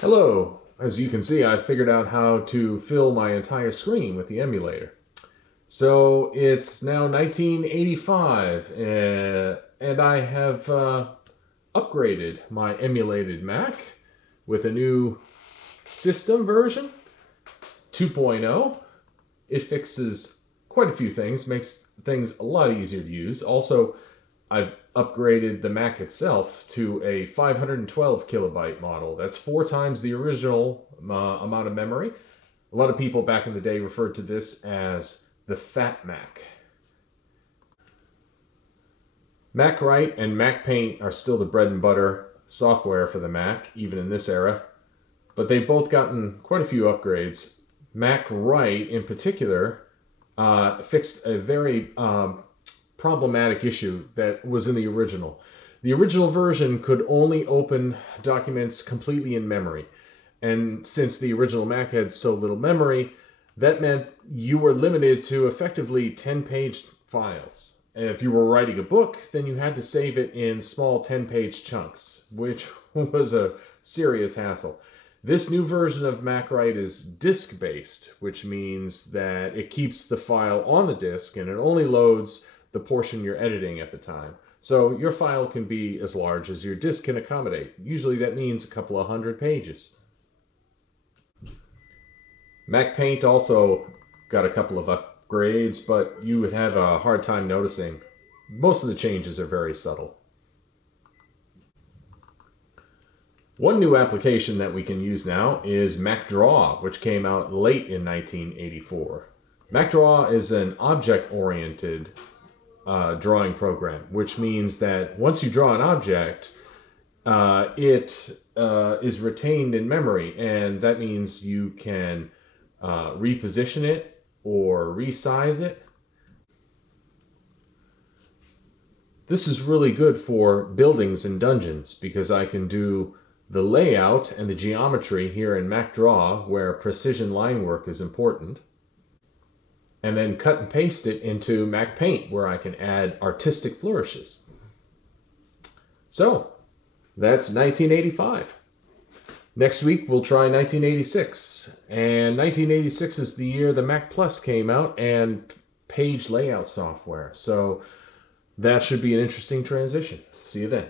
Hello! As you can see, I figured out how to fill my entire screen with the emulator. So it's now 1985, and I have upgraded my emulated Mac with a new system version, 2.0. It fixes quite a few things, makes things a lot easier to use. Also, I've upgraded the Mac itself to a 512 kilobyte model. That's 4 times the original amount of memory. A lot of people back in the day referred to this as the Fat Mac. MacWrite and MacPaint are still the bread and butter software for the Mac, even in this era, but they've both gotten quite a few upgrades. MacWrite, in particular, fixed a very problematic issue that was in the original. The original version could only open documents completely in memory. And since the original Mac had so little memory, that meant you were limited to effectively 10-page files. And if you were writing a book, then you had to save it in small 10-page chunks, which was a serious hassle. This new version of MacWrite is disk-based, which means that it keeps the file on the disk and it only loads the portion you're editing at the time. So your file can be as large as your disk can accommodate. Usually that means a couple of 100 pages. MacPaint also got a couple of upgrades, but you would have a hard time noticing. Most of the changes are very subtle. One new application that we can use now is MacDraw, which came out late in 1984. MacDraw is an object-oriented drawing program, which means that once you draw an object, it is retained in memory, and that means you can reposition it or resize it. This is really good for buildings and dungeons because I can do the layout and the geometry here in MacDraw, where precision line work is important, and then cut and paste it into MacPaint, where I can add artistic flourishes. So that's 1985. Next week we'll try 1986, and 1986 is the year the Mac Plus came out and page layout software. So that should be an interesting transition. See you then.